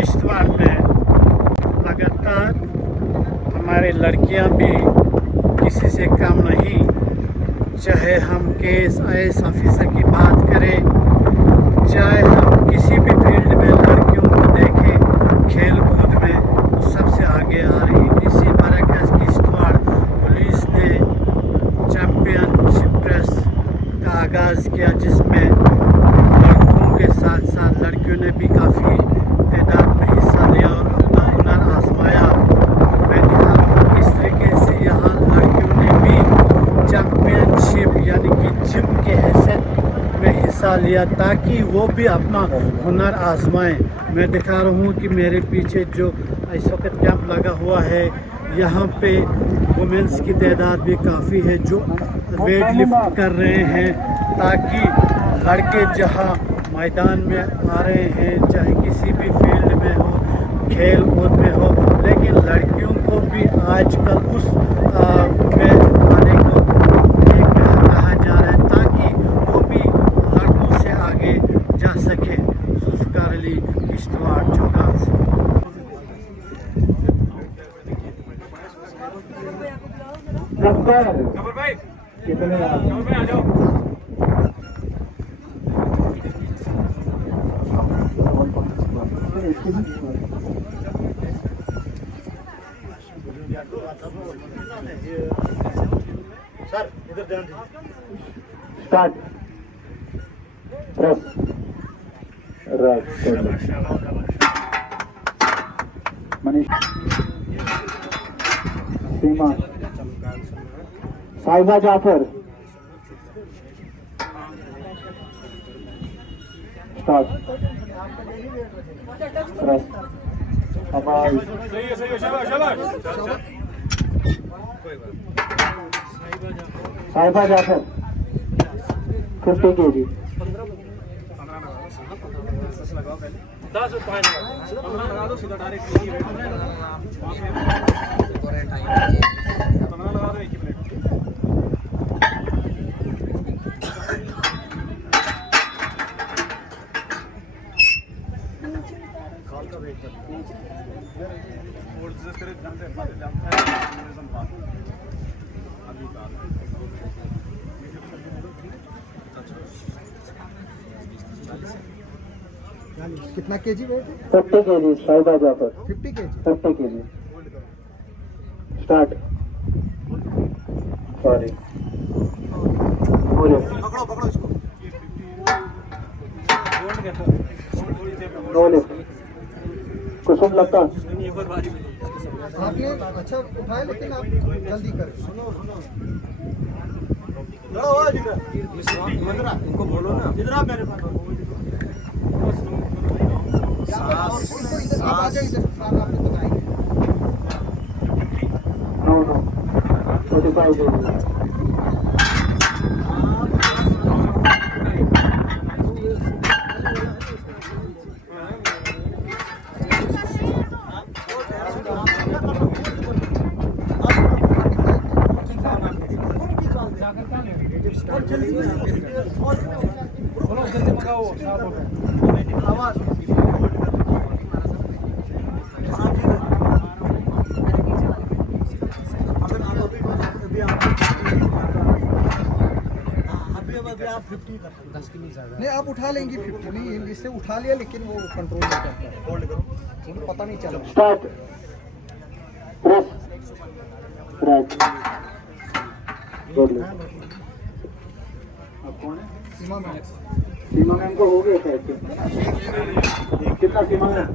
किश्तवाड़ में लगातार हमारी लड़कियां भी किसी से कम नहीं, चाहे हम KSIS ऑफिसर की बात करें, चाहे हम किसी भी फील्ड में लड़कियों को देखें, खेल कूद में वो सबसे आगे आ रही है। इसी बरकस किश्तवाड़ पुलिस ने चैम्पियनशिप रेस का आगाज़ किया, जिसमें लड़कों के साथ साथ लड़कियों ने भी काफ़ी तादाद में हिस्सा लिया और अपना हुनर आजमाया। मैं दिखा रहा हूँ किस तरीके से यहाँ लड़कियों ने भी चैम्पियनशिप यानी कि जिम के हैसियत में हिस्सा लिया ताकि वो भी अपना हुनर आजमाएं। मैं दिखा रहा हूँ कि मेरे पीछे जो इस वक्त कैंप लगा हुआ है, यहाँ पे वुमेंस की तादाद भी काफ़ी है जो वेट लिफ्ट कर रहे हैं, ताकि लड़के जहाँ मैदान में आ रहे हैं, चाहे किसी भी फील्ड में हो, खेल कूद में हो, लेकिन लड़कियों को भी आजकल उस में आने को कहा जा रहा है ताकि वो भी लड़कों से आगे जा सके। जुल्फ़िकार अली, किश्तवाड़, चौगान से। सर इधर ध्यान दीजिए। स्टार्ट प्रेस राइट मनीष सीमा साहिबा जाफर स्टार्ट प्रेस आवाज साहिबा जाफर 50 kg 10 पॉइंट 15 लगा दो सीधा डायरेक्ट 15 लगा दो 1 मिनट। कॉल का वेट कर और जिस तरह जानते हैं अभी कितना केजी वेट है? 50 kg Sahiba Jafar 50 KG 50 kg start sorry पकड़ो पकड़ो इसको। नो लिफ्ट कुसुम लता आपने अच्छा उठाया, लेकिन आप जल्दी करें। इनको बोलो ना इधर आप मेरे पास उनको इधर आप आ जाइए, इधर सारा आपको बताएंगे। नो 45 kg जल्दी मंगाओ आवाज आप 50 10 किलो ज़्यादा नहीं, आप उठा लेंगी 50, नहीं इससे उठा लिया, लेकिन वो कंट्रोल नहीं करता है। होल्ड करो, उनको पता नहीं चला। स्टार्ट प्रेस राइट गुड कौन है? सीमा मैम। सीमा मैम को हो गया शायद। कितना सीमा मैम?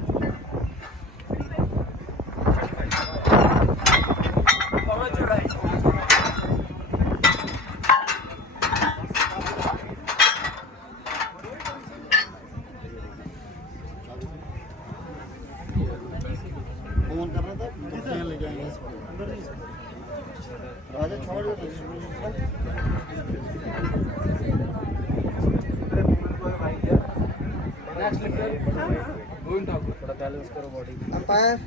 फोन कर रहा था ले जाएंगे राजा छोड़ दो। थोड़ा बैलेंस करो body. Umpire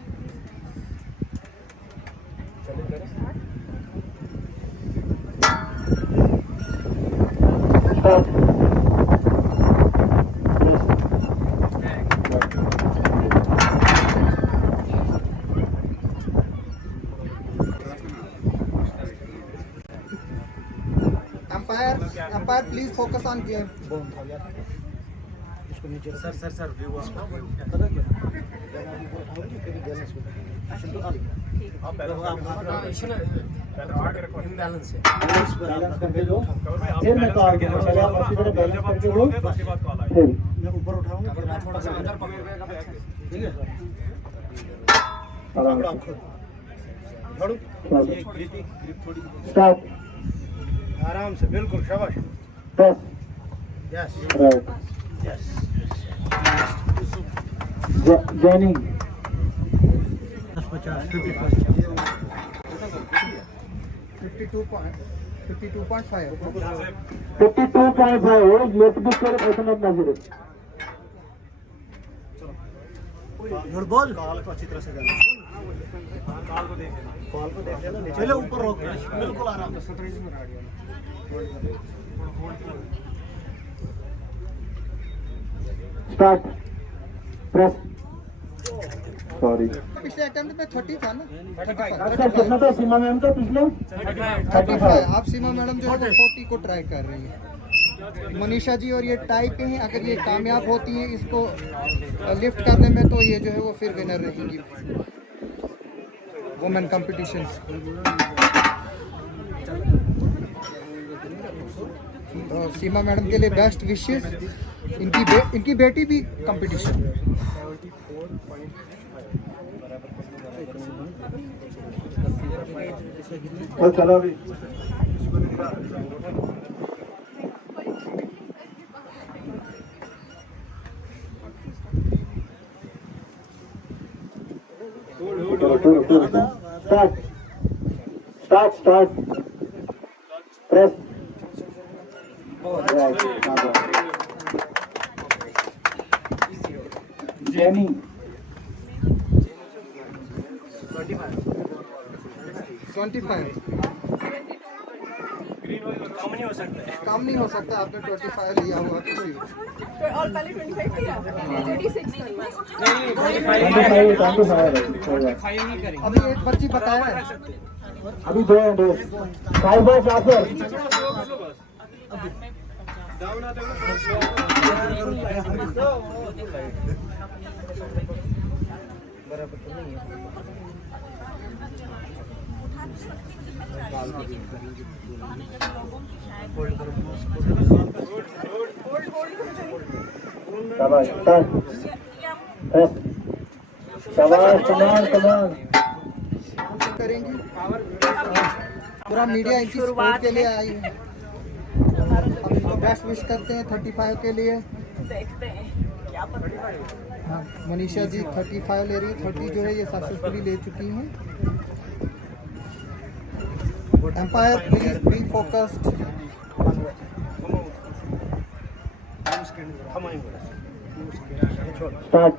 Umpire, please focus on game. Sir view आप पहले इम्बैलेंस है। बैलेंस करके दो फिर मैं कॉल करूंगा पहले आप अच्छी तरह बैलेंस करके दो उसके बाद कॉल आएगी। फिर मैं ऊपर उठाऊंगा फिर मैं थोड़ा सा अंदर पकड़ूंगा, ठीक है? आराम पकड़ो से आप खुद। झाड़ू। ये ग्रिप थोड़ी स्टार्ट आराम से, बिल्कुल, शाबाश। Press yes right yes. Joining 52.5. 52.5 left bit पर एसएमएस नजर गुड बॉल। कॉल को अच्छी तरह से करना। कॉल को देख लेना। बॉल को देख लेना, चलो ऊपर रोक, बिल्कुल आराम से। स्टार्ट प्रेस सॉरी पिछले अटेम्प्ट में 30 था ना? अच्छा कितना था सीमा मैम का पिछले 35. आप सीमा मैडम जो है वो 40 को ट्राई कर रही है। मनीषा जी और ये टाई पे हैं, अगर ये कामयाब होती हैं इसको लिफ्ट करने में, तो ये जो है वो फिर विनर रहेंगी वुमेन कंपटीशन। तो सीमा मैडम के लिए बेस्ट विशेस। इनकी बेटी भी कंपटीशन। और चलो अभी start start start press jenny 25 कम नहीं हो सकता है। कम नहीं हो सकता, आपने 25 लिया हुआ तो सही। और पहले 25 किया 26 अभी एक बच्ची बताया है। अभी दो हैं दो फाइव बाय जाफर डाउन आते शाबाश स्टार्ट प्रेस शाबाश कमान कमान करेंगी। पूरा मीडिया इनकी सपोर्ट के लिए आई है। हम इनको बेस्ट विश करते हैं 35 के लिए। देखते हैं क्या पता। हाँ, मनीषा जी 35 ले रही है, 30 जो है ये सक्सेसफुली ले चुकी हैं। Umpire please be focused. Start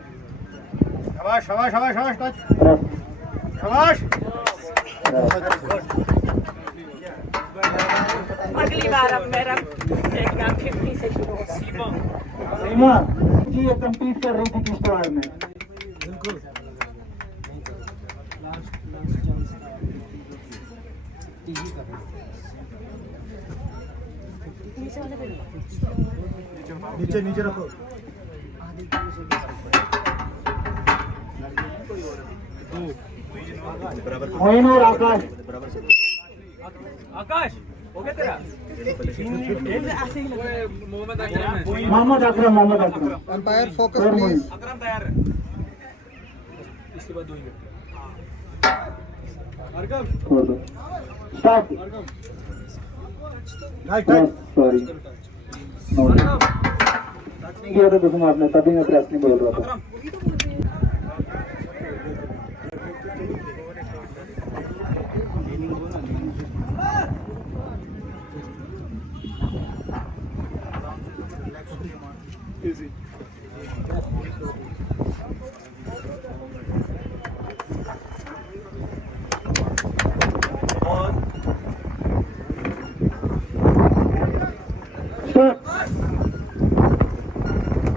शाबाश शाबाश शाबाश शाबाश टच, प्रेस शाबाश। अगली बार अब मेरा देखना 50 से शुरू होगा। सीमा जी ये कंपीट कर रही थी किस बार में नीचे नीचे रखो। मोइन और आकाश आकाश हो गया तेरा मोहम्मद अकरम एम्पायर फोकस और प्लीज। मोइन अकरम तैयार है। इसके बाद 2 विकेट। अरगम छोड़ दो स्टार्ट सॉरी किया था तुम आपने तभी मैं प्रेस नहीं बोल रहा था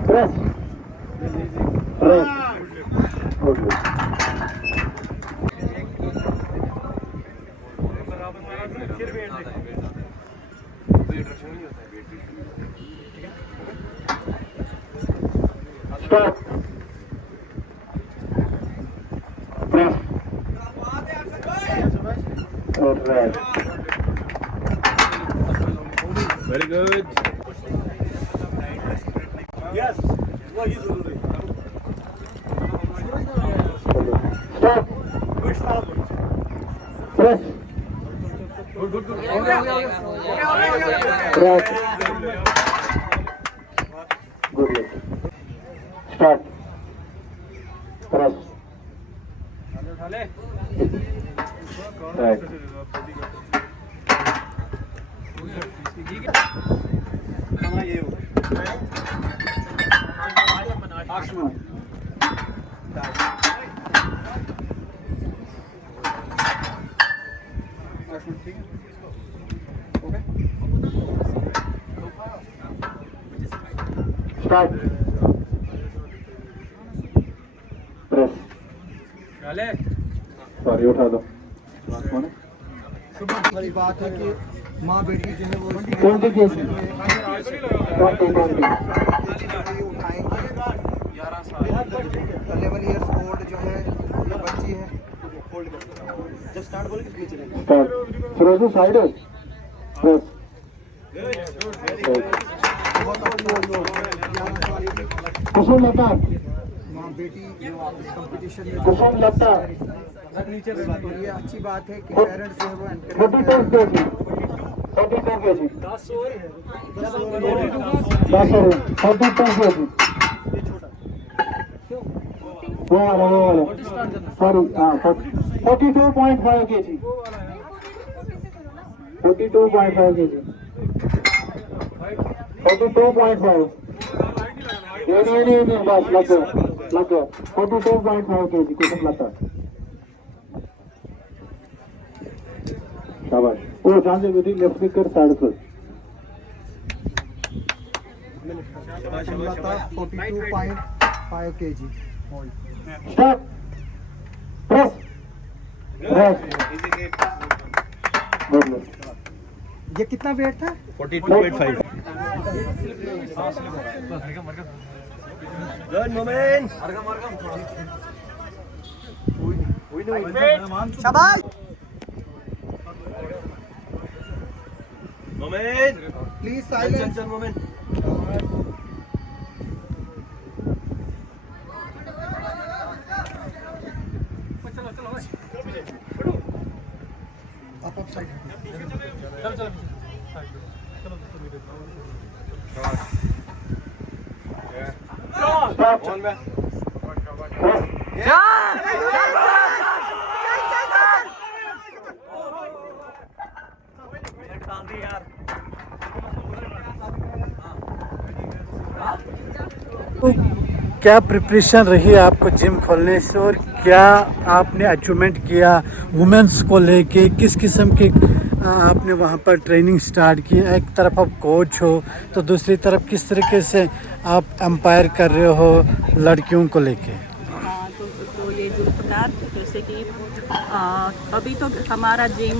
प्रेस प्रेस ओके फिर वेट देखो। तो इंटरेस्टिंग नहीं होता है वेट। और red Very good. Yes. Stop press red good luck start press right start press sorry उठा दो कौन है बड़ी बात है कि माँ बेटी जो है वो 20 केस 20 11 years old जो है बच्ची है स्टार्ट फिरोजू साइड है प्रेस कुसुम लता माँ बेटी कंपटीशन में कुसुम लता तो ये अच्छी बात है कि पेरेंट्स जो है वो 42 केजी 42 केजी 10 और 42 केजी वो वाला सॉरी 42.5 केजी 42.5 केजी 42.5 नहीं बस लग गया 42.5 केजी कुसुम लता शाबाश वो जान दे बेटी लेफ्ट क्लिक कर साइड पर 42.5 kg start press race good luck ये कितना वेट था 42.5. Good moment. शाबाश Moment. Please silence Moment. Up side start क्या प्रिपरेशन रही आपको जिम खोलने से और क्या आपने अचीवमेंट किया वुमेंस को लेके, किस किस्म की आपने वहाँ पर ट्रेनिंग स्टार्ट की? एक तरफ आप कोच हो तो दूसरी तरफ किस तरीके से आप एम्पायर कर रहे हो लड़कियों को लेके? हाँ, तो ये जुल्फ़कार जैसे कि अभी तो हमारा जिम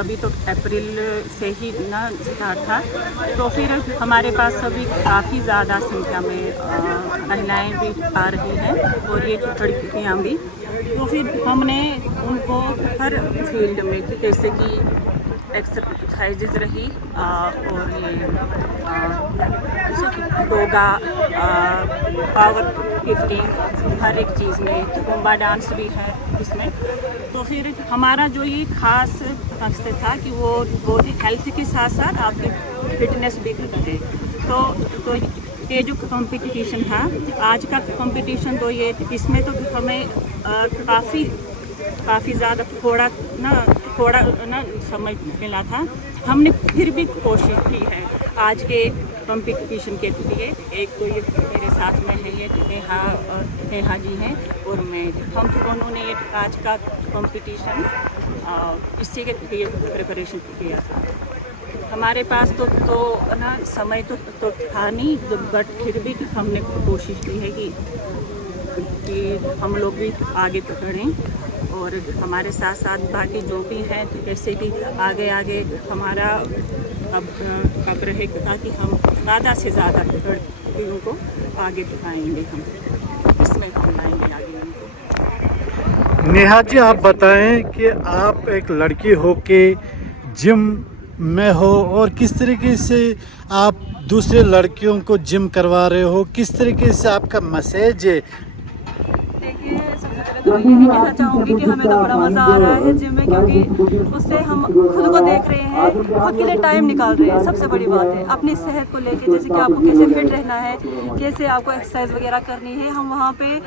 अभी तो अप्रैल से ही ना स्टार्ट था, तो फिर हमारे पास अभी काफ़ी ज़्यादा संख्या में महिलाएं भी आ रही हैं और ये लड़कियाँ भी। तो फिर हमने उनको हर फील्ड में जैसे कि एक्सरसाइजेज रही और ये जैसे कि योगा, पावर लिफ्टिंग, हर एक चीज़ में कुंबा डांस भी है इसमें। तो फिर हमारा जो ये ख़ास मकसद था कि वो हेल्थ के साथ साथ आपकी फिटनेस भी रहे। तो ये जो कंपटीशन था आज का कंपटीशन, तो ये इसमें तो हमें काफ़ी ज़्यादा थोड़ा ना समय मिला था। हमने फिर भी कोशिश की है आज के कंपटीशन के लिए। एक तो ये मेरे साथ में है ये नेहा जी हैं और मैं, हम दोनों ने ये आज का कंपटीशन इसी के लिए प्रिपरेशन किया था। हमारे पास तो ना समय तो था नहीं, बट फिर भी हमने कोशिश की है कि हम लोग भी आगे तो बढ़ें और हमारे साथ साथ बाकी जो भी हैं जैसे कि आगे हमारा अब रहेगा कि हम ज़्यादा से ज़्यादा लड़कियों को आगे दिखाएंगे, हम इसमें हम लाएंगे आगे उनको। नेहा जी, आप बताएं कि आप एक लड़की हो के जिम में हो और किस तरीके से आप दूसरे लड़कियों को जिम करवा रहे हो, किस तरीके से आपका मैसेज है? देखिए, सबसे पहले तो यही कहना चाहूँगी कि हमें तो बड़ा मज़ा आ रहा है जिम में, क्योंकि उससे हम खुद को देख रहे हैं, खुद के लिए टाइम निकाल रहे हैं। सबसे बड़ी बात है अपनी सेहत को लेके, जैसे कि आपको कैसे फिट रहना है, कैसे आपको एक्सरसाइज वगैरह करनी है। हम वहाँ पे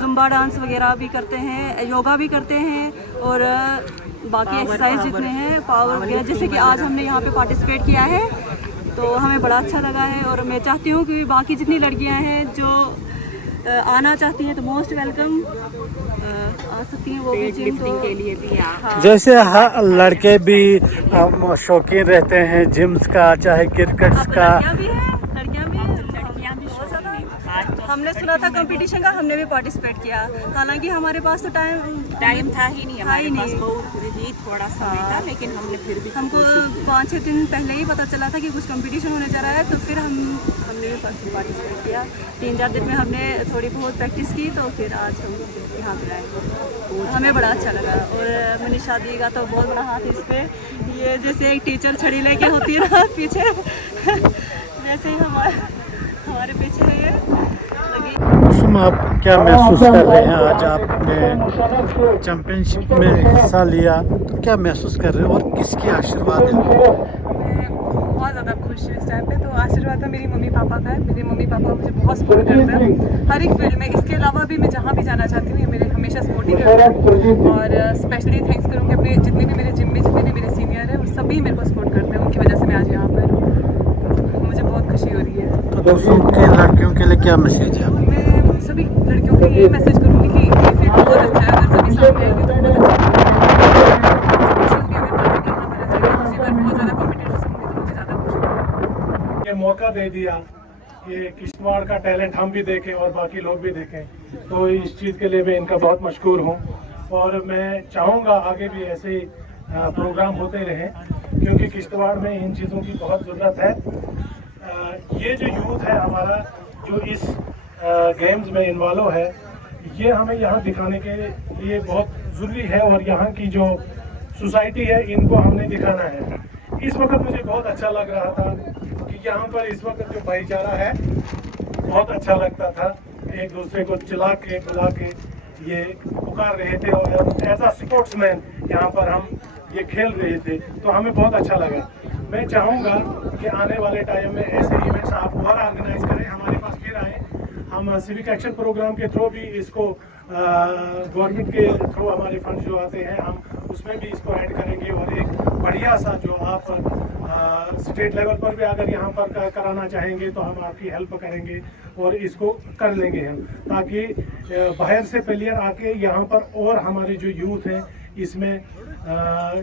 जुम्बा डांस वगैरह भी करते हैं, योगा भी करते हैं और बाकी एक्सरसाइज जितने हैं, पावर वगैरह, जैसे कि आज हमने यहाँ पे पार्टिसिपेट किया है तो हमें बड़ा अच्छा लगा है। और मैं चाहती हूँ कि बाकी जितनी लड़कियाँ हैं जो आना चाहती हैं तो मोस्ट वेलकम आ सकती हैं, वो भी लिफ्टिंग के लिए भी। हाँ। जैसे लड़के भी शौकीन रहते हैं जिम्स का, चाहे क्रिकेट्स का। लड़कियाँ भी हैं, लड़कियाँ भी हमने सुना था कंपटीशन का, हमने भी पार्टिसिपेट किया। हालांकि हमारे पास तो टाइम था ही नहीं, हमारे पास बहुत ही थोड़ा सा था, लेकिन हमने फिर भी हमको 5-6 दिन पहले ही पता चला था कि कुछ कंपटीशन होने जा रहा है, तो फिर हमने भी पार्टिसिपेट किया। 3-4 दिन में हमने थोड़ी बहुत प्रैक्टिस की, तो फिर आज हम यहाँ पर आए। हमें बड़ा अच्छा लगा। और मनीषा दी का तो बहुत बड़ा हाथ इस पर, ये जैसे एक टीचर छड़ी लेके होती है ना पीछे, जैसे ही हमारे पीछे है ये। कुसुम, आप क्या महसूस कर रहे हैं? आज आपने चैंपियनशिप में हिस्सा लिया, तो क्या महसूस कर रहे हो और किसकी आशीर्वाद है? बहुत ज़्यादा खुश हूँ इस टाइम पे। तो आशीर्वाद है मेरी मम्मी पापा का है। मेरे मम्मी पापा मुझे बहुत सपोर्ट करते हैं हर एक फील्ड में। इसके अलावा भी मैं जहाँ भी जाना चाहती हूँ ये मेरे हमेशा सपोर्ट ही करते हैं। और स्पेशली थैंक्स करूँगी अपने जितने भी मेरे जिम में जितने भी मेरे सीनियर हैं, वो सभी मेरे को सपोर्ट करते हैं। उनकी वजह से मैं आज यहाँ पर, मुझे बहुत खुशी हो रही है। तो दोस्तों के लड़कियों के लिए क्या मैसेज है? मैं सभी लड़कियों को ये मैसेज करूँगी कि ये फील्ड बहुत अच्छा है। अगर सभी सामने आएंगे तो बहुत अच्छा है। ये मौका दे दिया कि किश्तवाड़ का टैलेंट हम भी देखें और बाकी लोग भी देखें, तो इस चीज़ के लिए मैं इनका बहुत मशकूर हूँ। और मैं चाहूँगा आगे भी ऐसे ही प्रोग्राम होते रहें, क्योंकि किश्तवाड़ में इन चीज़ों की बहुत ज़रूरत है। ये जो यूथ है हमारा, जो इस गेम्स में इन्वॉल्व है, ये हमें यहाँ दिखाने के लिए बहुत ज़रूरी है। और यहाँ की जो सोसाइटी है, इनको हमने दिखाना है। इस वक्त मुझे बहुत अच्छा लग रहा था कि यहाँ पर इस वक्त जो भाईचारा है बहुत अच्छा लगता था। एक दूसरे को चिल्ला के बुला के ये पुकार रहे थे और एज अ स्पोर्ट्समैन यहाँ पर हम ये खेल रहे थे, तो हमें बहुत अच्छा लगा। मैं चाहूँगा कि आने वाले टाइम में ऐसे इवेंट्स आप और ऑर्गेनाइज करें, हमारे पास फिर आएँ। हम सिविक एक्शन प्रोग्राम के थ्रू भी इसको, गवर्नमेंट के थ्रू हमारे फंड जो आते हैं, हम उसमें भी इसको ऐड करेंगे। और एक बढ़िया सा जो आप स्टेट लेवल पर भी अगर यहाँ पर कराना चाहेंगे तो हम आपकी हेल्प करेंगे और इसको कर लेंगे हम, ताकि बाहर से प्लेयर आके यहाँ पर और हमारे जो यूथ हैं इसमें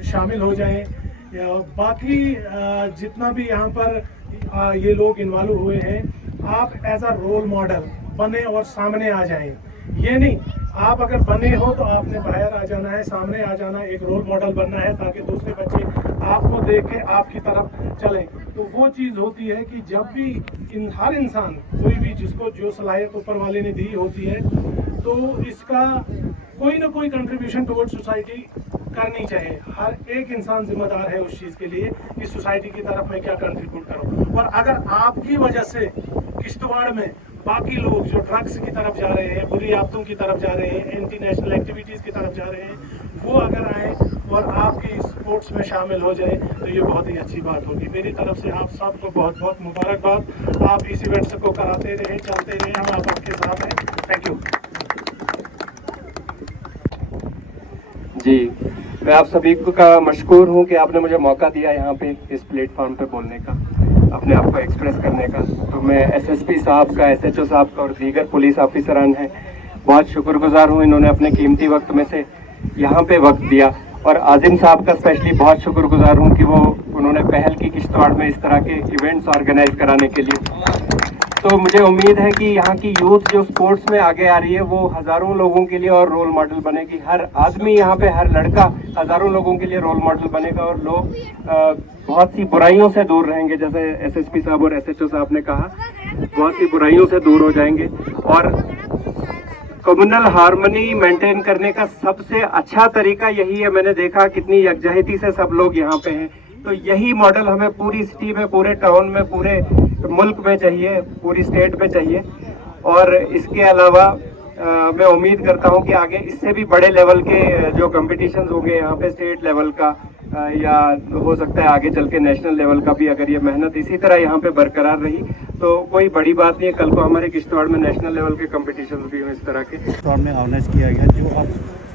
शामिल हो जाएं। बाकी जितना भी यहाँ पर ये लोग इन्वॉल्व हुए हैं, आप एज अ रोल मॉडल बने और सामने आ जाएं। ये नहीं, आप अगर बने हो तो आपने बाहर आ जाना है, सामने आ जाना है, एक रोल मॉडल बनना है, ताकि दूसरे बच्चे आपको देख के आपकी तरफ चलें। तो वो चीज़ होती है कि जब भी हर इंसान, कोई भी जिसको जो सलाहियत ऊपर वाले ने दी होती है, तो इसका कोई ना कोई कंट्रीब्यूशन टुवर्ड सोसाइटी करनी चाहिए। हर एक इंसान जिम्मेदार है उस चीज़ के लिए कि सोसाइटी की तरफ मैं क्या कंट्रीब्यूट करूं। और अगर आपकी वजह से किश्तवाड़ में बाकी लोग जो ड्रग्स की तरफ जा रहे हैं, बुरी आदतों की तरफ जा रहे हैं, एंटी नेशनल एक्टिविटीज़ की तरफ जा रहे हैं, वो अगर आए और आपकी स्पोर्ट्स में शामिल हो जाए तो ये बहुत ही अच्छी बात होगी। मेरी तरफ से आप सबको बहुत बहुत मुबारकबाद। आप इस इवेंट्स को कराते रहें, चलते रहें, हम आपके साथ हैं। थैंक यू जी। मैं आप सभी का मशकूर हूँ कि आपने मुझे मौका दिया यहाँ पे इस प्लेटफॉर्म पे बोलने का, अपने आप को एक्सप्रेस करने का। तो मैं एसएसपी साहब का, एसएचओ साहब का और दीगर पुलिस ऑफिसरान हैं, बहुत शुक्रगुजार हूँ। इन्होंने अपने कीमती वक्त में से यहाँ पे वक्त दिया। और आजिम साहब का स्पेशली बहुत शुक्रगुजार हूँ कि उन्होंने पहल की किश्तवाड़ में इस तरह के इवेंट्स ऑर्गेनाइज कराने के लिए। तो मुझे उम्मीद है कि यहाँ की यूथ जो स्पोर्ट्स में आगे आ रही है, वो हज़ारों लोगों के लिए और रोल मॉडल बनेगी। हर आदमी यहाँ पे, हर लड़का हज़ारों लोगों के लिए रोल मॉडल बनेगा और लोग बहुत सी बुराइयों से दूर रहेंगे। जैसे एसएसपी साहब और एसएचओ साहब ने कहा, बहुत सी बुराइयों से दूर हो जाएंगे और कम्युनल हार्मनी मेंटेन करने का सबसे अच्छा तरीका यही है। मैंने देखा कितनी यकजहती से सब लोग यहाँ पे हैं, तो यही मॉडल हमें पूरी सिटी में, पूरे टाउन में, पूरे मुल्क में चाहिए, पूरी स्टेट में चाहिए। और इसके अलावा मैं उम्मीद करता हूँ कि आगे इससे भी बड़े लेवल के जो कंपटीशंस होंगे यहाँ पे, स्टेट लेवल का या हो सकता है आगे चल के नेशनल लेवल का भी, अगर ये मेहनत इसी तरह यहाँ पे बरकरार रही तो कोई बड़ी बात नहीं है। कल को हमारे किश्तवाड़ में नेशनल लेवल के कंपटीशंस भी हों इस तरह के। किश्तवाड़ में ऑर्गेनाइज किया गया, जो आप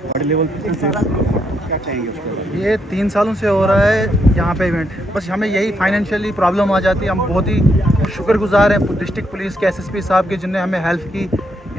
बड़े लेवल पे क्या कहेंगे उसके बारे में? ये 3 सालों से हो रहा है यहाँ पे इवेंट। बस हमें यही फाइनेंशियली प्रॉब्लम आ जाती है। हम बहुत ही शुक्रगुजार हैं डिस्ट्रिक्ट पुलिस के एसएसपी साहब के, जिनने हमें हेल्प की।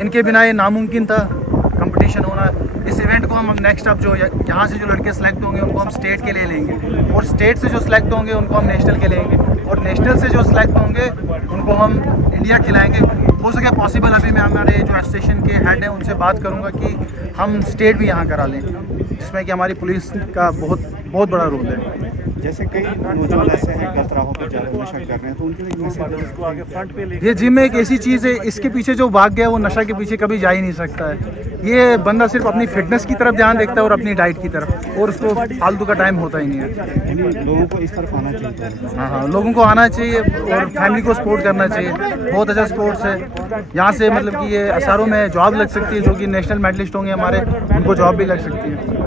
इनके बिना ये नामुमकिन था कंपटीशन होना। इस इवेंट को हम नेक्स्ट अब जो यहाँ से जो लड़के सेलेक्ट होंगे उनको हम स्टेट के लिए लेंगे, और स्टेट से जो सिलेक्ट होंगे उनको हम नेशनल के लेंगे, और नेशनल से जो सिलेक्ट होंगे उनको हम इंडिया खिलाएंगे। हो सके पॉसिबल अभी मैं हमारे जो एसोसिएशन के हेड हैं उनसे बात करूंगा कि हम स्टेट भी यहाँ करा लें, जिसमें कि हमारी पुलिस का बहुत बड़ा रोल है। जैसे कई नौजवान ऐसे हैं गलत राहों पर जा रहे हैं, नशा कर रहे हैं, तो उनके लिए उसको आगे फ्रंट पे ले। ये जिम एक ऐसी चीज़ है, इसके पीछे जो भाग गया वो नशा के पीछे कभी जा ही नहीं सकता है। ये बंदा सिर्फ अपनी फिटनेस की तरफ ध्यान देखता है और अपनी डाइट की तरफ, और उसको फालतू का टाइम होता ही नहीं है। लोगों को इस तरफ आना चाहिए। हाँ, लोगों को आना चाहिए और फैमिली को सपोर्ट करना चाहिए। बहुत अच्छा स्पोर्ट्स है। यहाँ से मतलब कि ये एसआरओ में जॉब लग सकती है, जो कि नेशनल मेडलिस्ट होंगे हमारे, उनको जॉब भी लग सकती है।